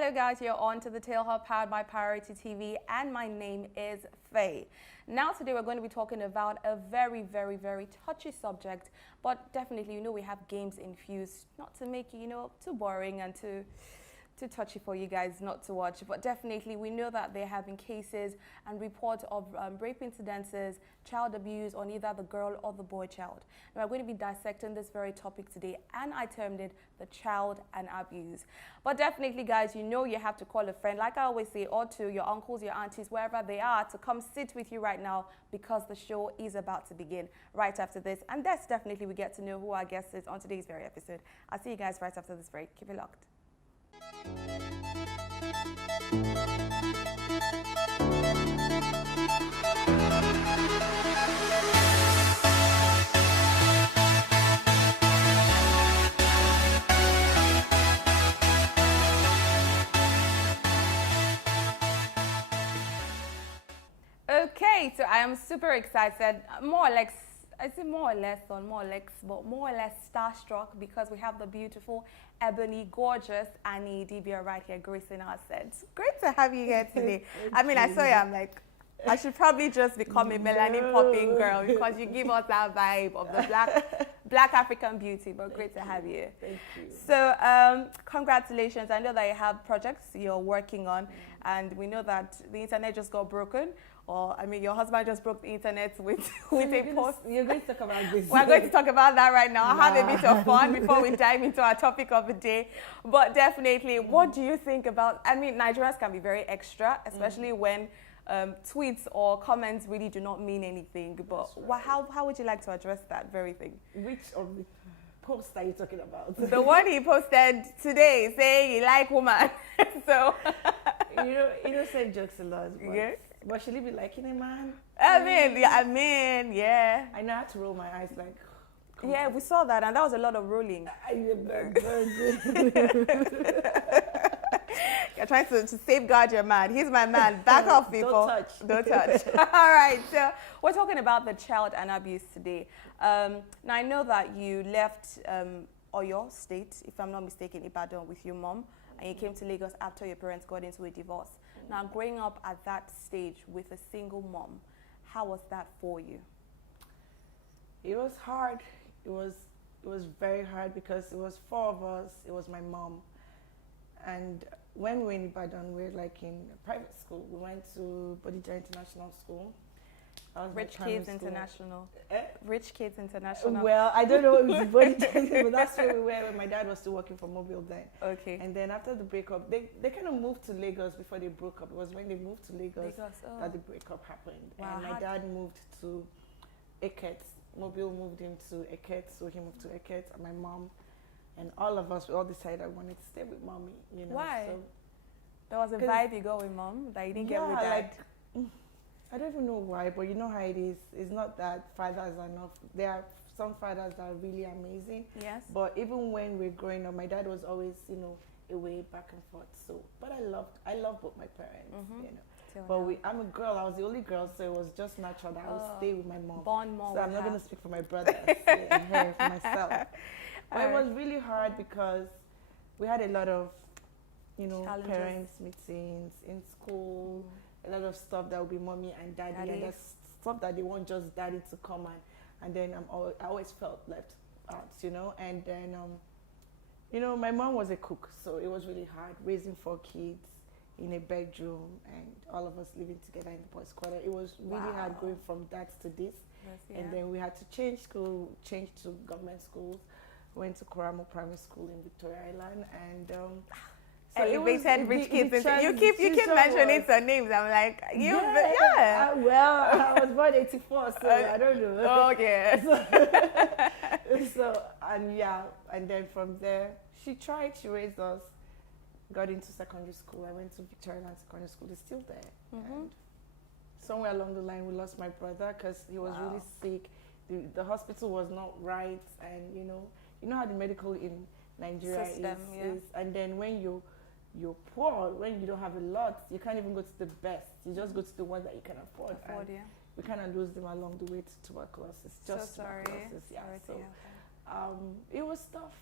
Hello guys, you're on to the Tail Hub powered by Priority TV and my name is Faye. Now today we're going to be talking about a very touchy subject, but definitely we have games infused, not to make it too boring and too touchy for you guys not to watch, but definitely we know that there have been cases and reports of rape incidences, child abuse on either the girl or the boy child. And we're going to be dissecting this very topic today, and I termed it the child and abuse. But definitely guys, you have to call a friend, like I always say, or to your uncles, your aunties, wherever they are, to come sit with you right now, because the show is about to begin right after this. And that's definitely we get to know who our guest is on today's very episode. I'll see you guys right after this break. Keep it locked. Okay, so I am super excited, more or less starstruck, because we have the beautiful, ebony, gorgeous Annie Idibia right here gracing our sets. Great to have you here today. I mean, I saw you, I'm like, I should probably just become a melanin popping girl, because you give us that vibe of the black African beauty, but great to have you. Thank you. So congratulations. I know that you have projects you're working on, and we know that the internet just got broken. Or, I mean, your husband just broke the internet with a post. You're going to talk about this. We're going to talk about that right now. Have a bit of fun before we dive into our topic of the day. But definitely, what do you think about, I mean, Nigerians can be very extra, especially when tweets or comments really do not mean anything. But right. How would you like to address that very thing? Which of the posts are you talking about? The one he posted today saying he like woman. So, say jokes a lot. But yeah. But should he be liking a man? I mean, yeah. I know I had to roll my eyes like. Yeah, we saw that, and that was a lot of rolling. You're trying to safeguard your man. He's my man. Back off, people. Don't touch. Don't touch. All right, so we're talking about the child and abuse today. Now, I know that you left Oyo State, if I'm not mistaken, Ibadan, with your mom, and you came to Lagos after your parents got into a divorce. Now, growing up at that stage with a single mom, how was that for you? It was hard. It was very hard because it was four of us. It was my mom. And when we were in Ibadan, we were like in a private school. We went to Bodija International School. Rich Kids International. Rich Kids International. Well, I don't know if it's Bodija, but that's where we were when my dad was still working for Mobile then. Okay. And then after the breakup, they kind of moved to Lagos before they broke up. It was when they moved to Lagos that the breakup happened. Wow. And my dad moved to Eket. Mobile moved him to Eket, so he moved to Eket, and my mom and all of us, we all decided I wanted to stay with mommy, Why? So there was a vibe you got with mom that you didn't get with dad. Like, I don't even know why, but you know how it is. It's not that fathers are not. There are some fathers that are really amazing. Yes. But even when we're growing up, my dad was always, away back and forth. So, but I love both my parents, But I'm a girl. I was the only girl, so it was just natural that I would stay with my mom. Bond more. So I'm not going to speak for my brothers and her, for myself. But it was really hard because we had a lot of, parents meetings in school. A lot of stuff that would be mommy and daddy. And there's stuff that they want just daddy to come and then I always felt left out, And then, my mom was a cook, so it was really hard raising 4 kids in a bedroom and all of us living together in the boys' quarter. It was really hard going from that to this. Yes, yeah. And then we had to change school, change to government schools, went to Koramo Primary School in Victoria Island, and so elevated rich kids. You keep mentioning some names. I'm like, yeah. Well, I was born 84, so I don't know. Okay. So and then from there, she raised us, got into secondary school. I went to Victoria Island Secondary School. It's still there. And somewhere along the line, we lost my brother because he was really sick. The hospital was not right, and you know how the medical in Nigeria is. And then when you're poor, when you don't have a lot, you can't even go to the best. You just go to the one that you can afford. We kind of lose them along the way to tuberculosis. Just tuberculosis, yeah. So it was tough.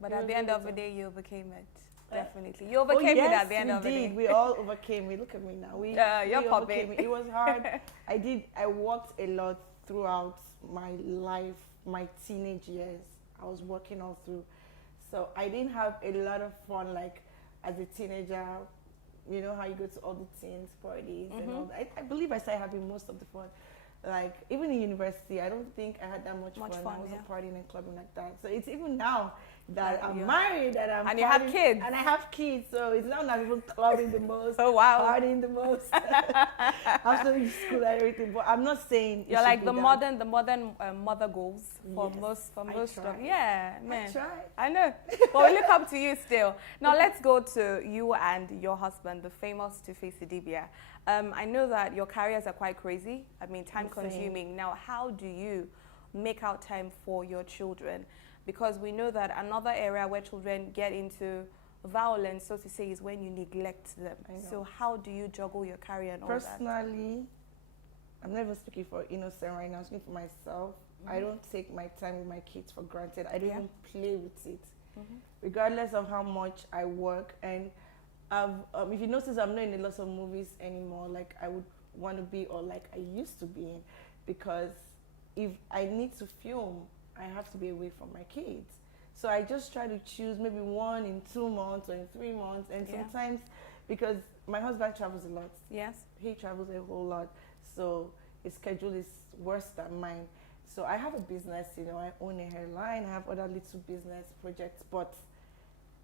But at the end of the day, you overcame it. Definitely. You overcame it at the end of the day. We did. We all overcame it. Look at me now. You're overcame it. It was hard. I worked a lot throughout my life, my teenage years. I was working all through. So I didn't have a lot of fun like as a teenager. You know how you go to all the teens parties and all that. I believe I started having most of the fun. Like even in university, I don't think I had that much fun. I wasn't partying and clubbing like that. So it's even now that I'm married and you have kids. And I have kids, so it's now not even clubbing the most. Oh wow, partying the most. After school and everything, but I'm not saying you're like the modern mother goals for most of man. I know, but we look up to you still. Now let's go to you and your husband, the famous Two-Face Idibia. I know that your careers are quite crazy. I mean, time consuming. Now, how do you make out time for your children? Because we know that another area where children get into violence, so to say, is when you neglect them. So how do you juggle your career and all that? Personally, I'm not even speaking for innocent right now. I'm speaking for myself. I don't take my time with my kids for granted. I don't even play with it. Regardless of how much I work. And if you notice, I'm not in a lot of movies anymore like I would want to be or like I used to be in. Because if I need to film, I have to be away from my kids. So I just try to choose maybe one in 2 months or in 3 months. And sometimes, because my husband travels a lot. Yes. He travels a whole lot. So his schedule is worse than mine. So I have a business, I own a hairline, I have other little business projects, but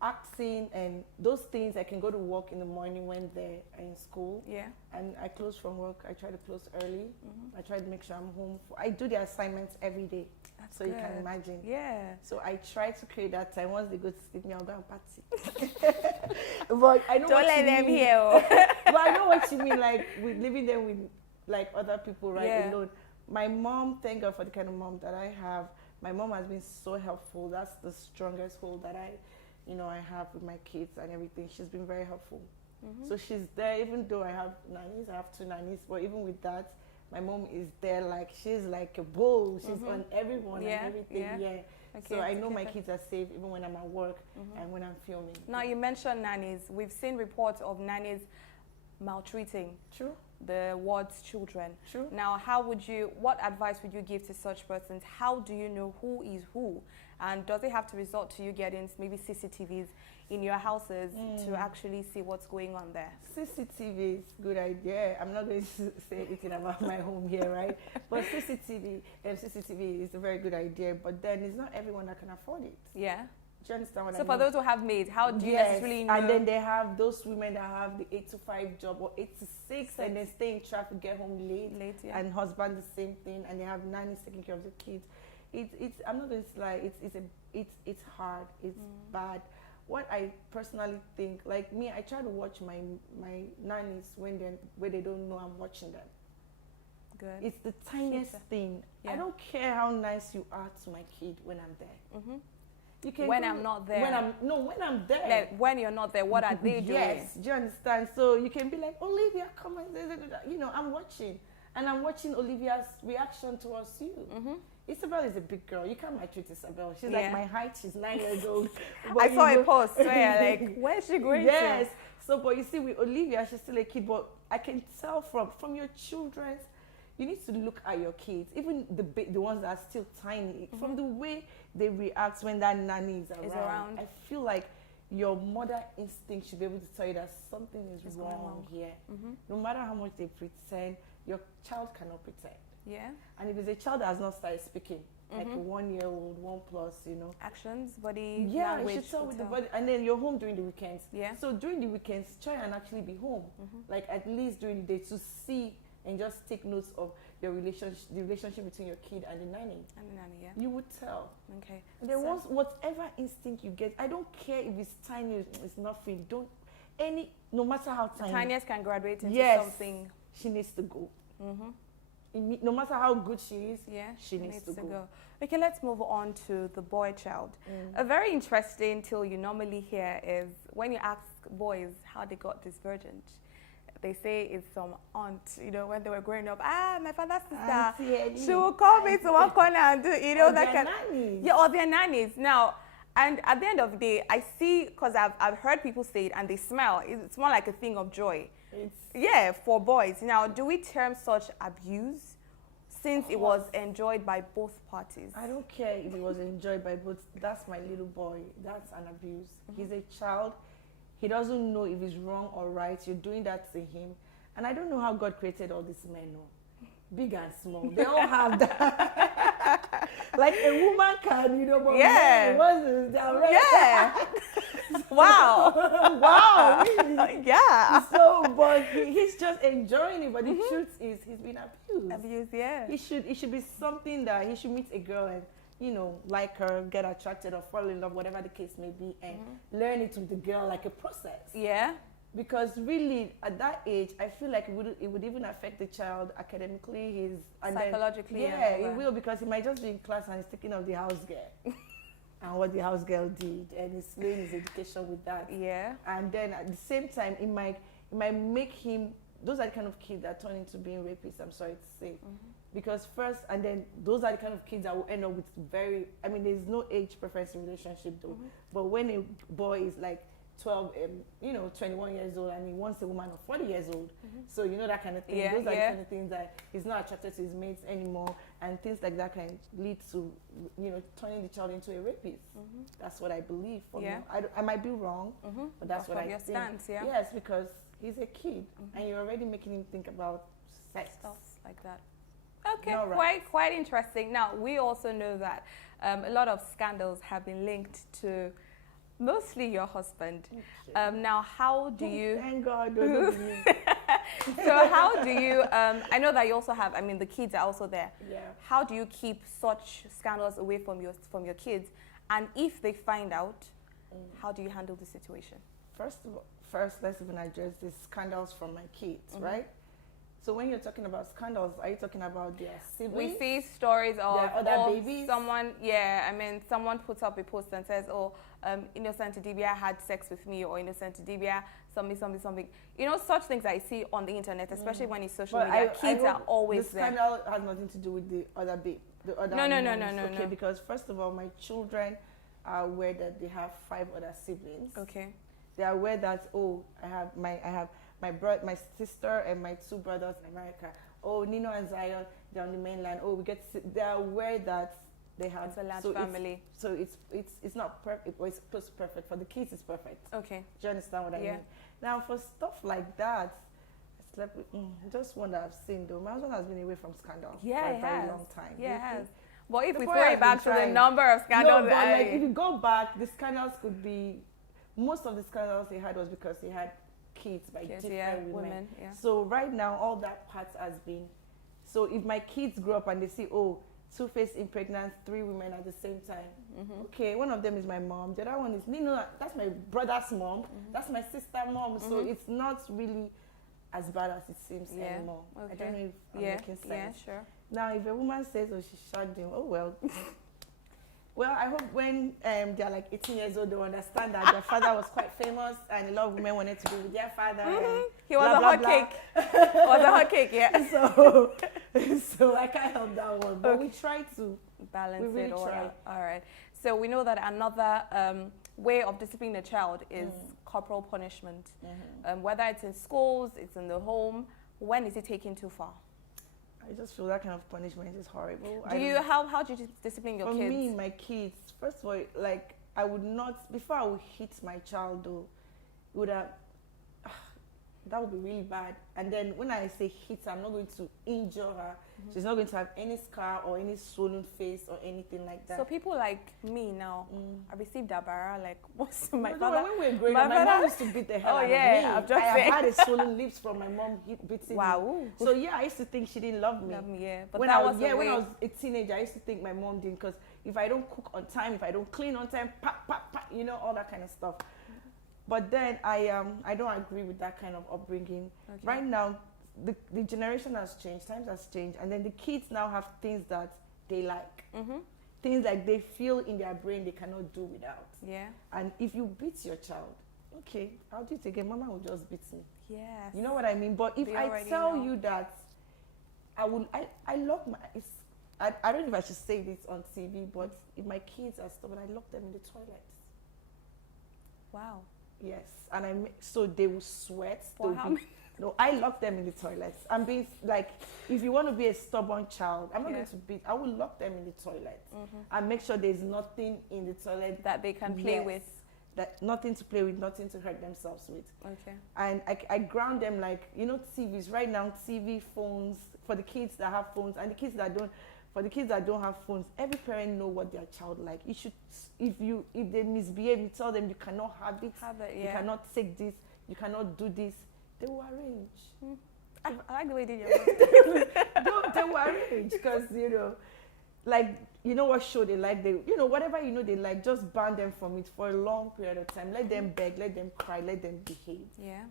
acting and those things, I can go to work in the morning when they're in school. Yeah. And I close from work. I try to close early. I try to make sure I'm home. I do the assignments every day. That's so good. You can imagine. Yeah. So I try to create that time. Once they go to sleep, I'll go and party. But I know don't let them hear. But I know what you mean, like with living there with like other people, right? Alone. My mom, thank God for the kind of mom that I have. My mom has been so helpful. That's the strongest hold that I have with my kids and everything. She's been very helpful. So she's there, even though I have nannies, I have 2 nannies, but even with that, my mom is there, like, she's like a bull. She's on everyone and everything. Okay, so I know my kids are safe even when I'm at work and when I'm filming. Now, you mentioned nannies. We've seen reports of nannies maltreating the ward's children. Now, what advice would you give to such persons? How do you know who is who? And does it have to resort to you getting maybe CCTVs in your houses to actually see what's going on there? CCTV is a good idea. I'm not going to say anything about my home here, right? But CCTV is a very good idea. But then it's not everyone that can afford it. Yeah. Do you understand what I mean? So for those who have maids, how do you necessarily know? And then they have those women that have the 8 to 5 job or 8 to 6 and they stay in traffic, get home late and husband the same thing, and they have nannies taking care of the kids. It's I'm not going to lie, it's hard, it's bad. What I personally think, like me, I try to watch my nannies when they don't know I'm watching them. Good. It's the tiniest thing. I don't care how nice you are to my kid when I'm there. You can when I'm not there. When I'm there. Like when you're not there, what are they doing? Yes, do you understand? So you can be like, Olivia, come on, I'm watching. And I'm watching Olivia's reaction towards you. Isabel is a big girl. You can't maltreat Isabel. She's like my height. She's 9 years old. I saw a post where like, where's she going to? Yes. So, but you see, with Olivia, she's still a kid. But I can tell from your children's, you need to look at your kids, even the ones that are still tiny, from the way they react when that nanny is around. I feel like your mother instinct should be able to tell you that something is wrong here. No matter how much they pretend, your child cannot pretend. Yeah. And if it's a child that has not started speaking, like a 1-year-old, 1+, actions, body, language, you should tell with the body. And then you're home during the weekends. Yeah. So during the weekends, try and actually be home, like at least during the day, to see and just take notes of your relationship, the relationship between your kid and the nanny. You would tell. Okay. And then whatever instinct you get, I don't care if it's tiny, it's nothing. No matter how tiny. The tiniest can graduate into something. She needs to go. No matter how good she is, she needs to go. Okay, let's move on to the boy child. A very interesting tale you normally hear is when you ask boys how they got this virgin. They say it's some aunt, when they were growing up. My father's sister, she will call me to one corner and do, that kind. Nannies. Yeah, or their nannies. Now, And at the end of the day, I see, because I've heard people say it and they smell. It's more like a thing of joy. Yeah, for boys. Now, do we term such abuse since it was enjoyed by both parties? I don't care if it was enjoyed by both. That's my little boy. That's an abuse. He's a child. He doesn't know if it's wrong or right. You're doing that to him. And I don't know how God created all these men. No. Big and small. They all have that. Like a woman can, but yeah. Yeah. Wow. Wow. Really? Yeah. So, but he's just enjoying it. But the truth is, he's been abused. Abused, yeah. It should be something that he should meet a girl and, like her, get attracted or fall in love, whatever the case may be, and learn it with the girl like a process. Yeah. Because really, at that age, I feel like it would even affect the child academically, psychologically. Yeah, it will, because he might just be in class and he's thinking of the house girl and what the house girl did, and he's laying his education with that. Yeah. And then at the same time, it might make him. Those are the kind of kids that turn into being rapists. I'm sorry to say, because first, and then those are the kind of kids that will end up with there's no age preference in relationship though. But when a boy is like 12, 21 years old, and he wants a woman of 40 years old. So, that kind of thing. Yeah, Those are the kind of things that he's not attracted to his mates anymore. And things like that can lead to, turning the child into a rapist. That's what I believe. For me. I might be wrong, but that's what I think. Stance, yeah? Yes, because he's a kid, and you're already making him think about sex. Stuff like that. Okay, quite interesting. Now, we also know that a lot of scandals have been linked to mostly your husband. Now, how do you... Thank God. So how do you... I know that you also have... the kids are also there. Yeah. How do you keep such scandals away from your kids? And if they find out, how do you handle the situation? First, let's even address the scandals from my kids, right? So when you're talking about scandals, are you talking about their siblings? We see stories of other babies. Someone puts up a post and says, Innocent Idibia had sex with me, or Innocent Idibia something. Such things I see on the internet, especially when it's social media. Kids are always there. The scandal has nothing to do with the other babe. No. Because first of all, my children are aware that they have 5 other siblings. Okay. They are aware that I have my sister and my 2 brothers in America. Nino and Zion, they're on the mainland. They're aware that they have a large family. It's not perfect, but it's close to perfect. For the kids, it's perfect. Okay. Do you understand what I mean? Now, for stuff like that, I slept with just one that I've seen though. My husband has been away from scandal for a very long time. Yeah, it has. But if we throw it back to the number of scandals, if you go back, the scandals could be. Most of the scandals he had was because he had kids by different women. Yeah. So right now, all that part has been. So if my kids grow up and they see, Two-Face impregnates 3 women at the same time. Okay, one of them is my mom. The other one is Nino. That's my brother's mom. That's my sister's mom. So it's not really as bad as it seems anymore. Okay. I don't know if I'm making sense. Yeah, sure. Now, if a woman says, she shagged him, well. Well, I hope when they're like 18 years old, they understand that their father was quite famous and a lot of women wanted to be with their father. He was a hot cake. Was a hot cake, yeah. So I can't help that one. But we try to balance it all out. All right. So we know that another way of disciplining a child is corporal punishment. Whether it's in schools, it's in the home. When is it taken too far? I just feel that kind of punishment is horrible. How do you discipline your kids? For me, my kids, first of all, I would not, before I would hit my child though, it would have, that would be really bad. And then when I say hit, I'm not going to injure her. She's not going to have any scar or any swollen face or anything like that. So people like me now, I received Dabara, what's my father? When we were growing up, my mom used to beat the hell out of me. I have had a swollen lips from my mom beating me. So I used to think she didn't love me. But when I was a teenager, I used to think my mom didn't, because if I don't cook on time, if I don't clean on time, all that kind of stuff. But then I don't agree with that kind of upbringing. Okay. Right now, the generation has changed, times has changed, and then the kids now have things that they like. Things like they feel in their brain they cannot do without. Yeah. And if you beat your child, okay, I'll do it again. Mama will just beat me. Yes. You know what I mean? But if I tell you that I lock my, I don't know if I should say this on TV, but if my kids are stubborn, I lock them in the toilets. Wow. Yes, and so they will sweat. For how many? No, I lock them in the toilets. I'm being like, if you want to be a stubborn child, I'm not going to beat. I will lock them in the toilet and make sure there's nothing in the toilet that they can play with. That nothing to play with, nothing to hurt themselves with. Okay. And I ground them like, you know, TVs right now, TV, phones for the kids that have phones and the kids that don't. For the kids that don't have phones, every parent know what their child like. You should, if they misbehave, you tell them you cannot have it. You cannot take this. You cannot do this. They will arrange. I like the way you did your They will arrange because, you know, like, you know what show they like. They, you know, whatever you know they like, just ban them from it for a long period of time. Let them beg, let them cry, let them behave. Yeah.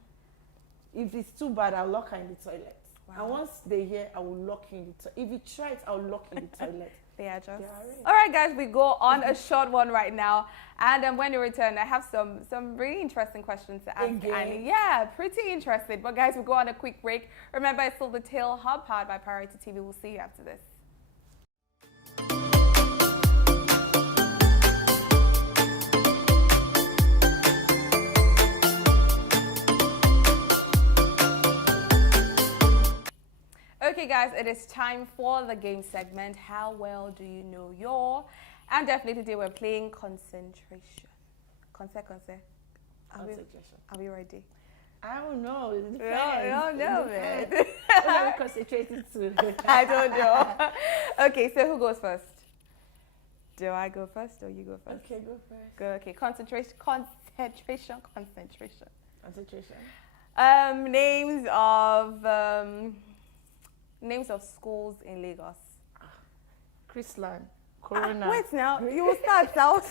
If it's too bad, I'll lock her in the toilet. Wow. And once they're here, I will lock you in the toilet. If you try it, I'll lock you in the toilet. They are just. All right, guys, we go on a short one right now. And when we return, I have some really interesting questions to ask Annie. Yeah, pretty interesting. But guys, we go on a quick break. Remember, it's still the Tail Hub powered by Priority TV. We'll see you after this. Okay guys, it is time for the game segment. How well do you know your? And definitely today we're playing concentration. Concentration. Are we ready? I don't know. It depends. You don't know, man. What are we concentrating to? I don't know. Okay, so who goes first? Do I go first or you go first? Okay, go first. Go. Okay, concentration. Names of schools in Lagos. Chrisland, Corona. Wait now, you will start out.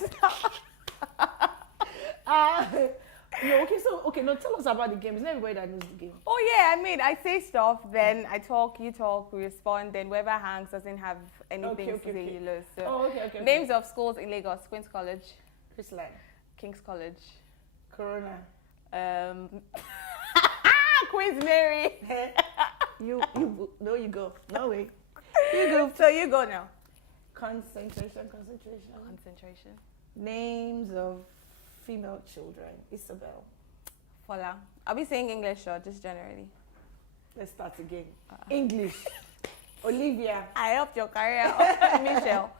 No, tell us about the game. It's not everybody that knows the game. Oh yeah, I mean, I say stuff, then I talk, you talk, we respond, then whoever hangs doesn't have anything to say, you lose. So, names of schools in Lagos: Queen's College, Chrisland, King's College, Corona, Queen's Mary. You go. No way. You go. So you go now. Concentration. Names of female children. Isabel. Fola. Are we saying English or just generally? Let's start again. English. Olivia. I helped your career. Michelle.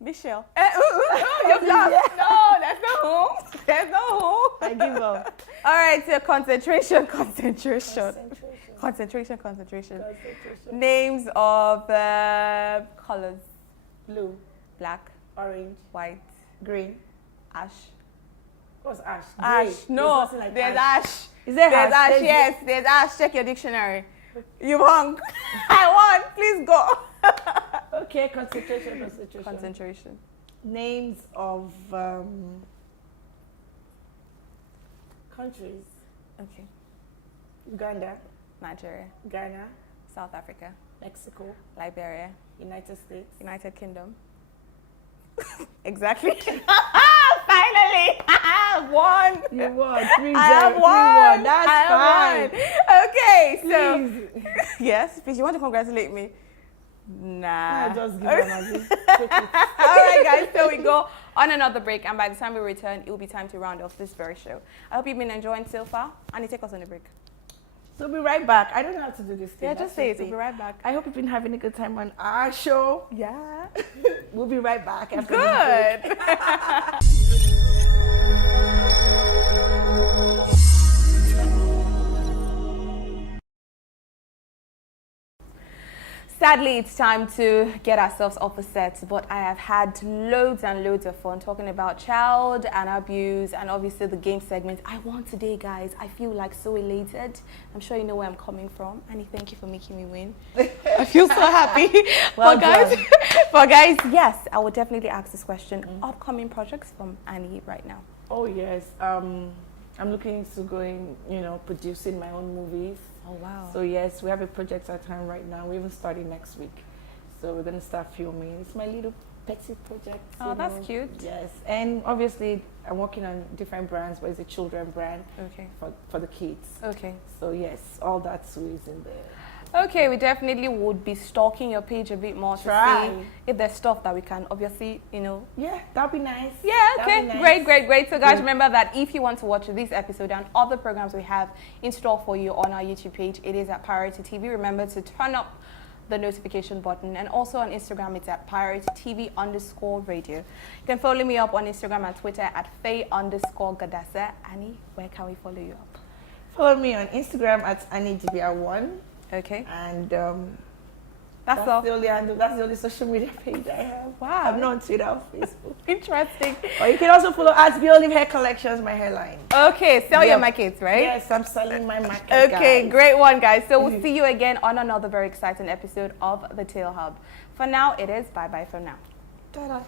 Michelle. You've lost. No, that's not who. There's no who. I give up. All right, so concentration. Names of colors. Blue. Black. Orange. White. Green. Ash. What's ash? Ash. No, there's ash. Is there there's ash? Yes, there's ash. Check your dictionary. You wrong. I won. Please go. Okay, concentration. Names of countries. Okay. Uganda. Nigeria. Ghana. South Africa. Mexico. Liberia. United States. United Kingdom. Exactly. Finally! Won! You won. 3-0. I have won. That's fine. Okay, so. Please. Yes, please. You want to congratulate me? Nah. Just give them All right, guys. So we go on another break, and by the time we return, it will be time to round off this very show. I hope you've been enjoying so far. Annie, take us on the break. So we'll be right back. I don't know how to do this thing. Yeah, just say it. We'll be right back. I hope you've been having a good time on our show. Yeah. We'll be right back after Good. Sadly, it's time to get ourselves off a set, but I have had loads and loads of fun talking about child and abuse and obviously the game segment. I won today, guys. I feel like so elated. I'm sure you know where I'm coming from. Annie, thank you for making me win. I feel so happy. But guys, yes, I would definitely ask this question. Upcoming projects from Annie right now? Oh, yes. I'm looking into going, producing my own movies. Oh, wow. So, yes, we have a project at hand right now. We're even starting next week. So, we're going to start filming. It's my little petty project. Oh, that's cute. Yes. And obviously, I'm working on different brands, but it's a children brand okay. for the kids. Okay. So, yes, all that too is in there. Okay, we definitely would be stalking your page a bit more to see if there's stuff that we can obviously, Yeah, that'd be nice. Yeah, okay, nice. Great. So guys, remember that if you want to watch this episode and other programs we have in store for you on our YouTube page, it is at Priority TV. Remember to turn up the notification button, and also on Instagram it's at Priority TV_radio. You can follow me up on Instagram and Twitter at Faye_Gadasa. Annie, where can we follow you up? Follow me on Instagram at Annie Idibia 1. Okay. And that's all. That's the only social media page I have. Wow. I'm not on Twitter or Facebook. Interesting. Or you can also follow at Be Olive Hair Collections, my hairline. Okay, sell your markets, right? Yes, I'm selling my market. Okay, guys. Great one, guys. So we'll see you again on another very exciting episode of The Tail Hub. For now, it is bye-bye for now. Ta-da.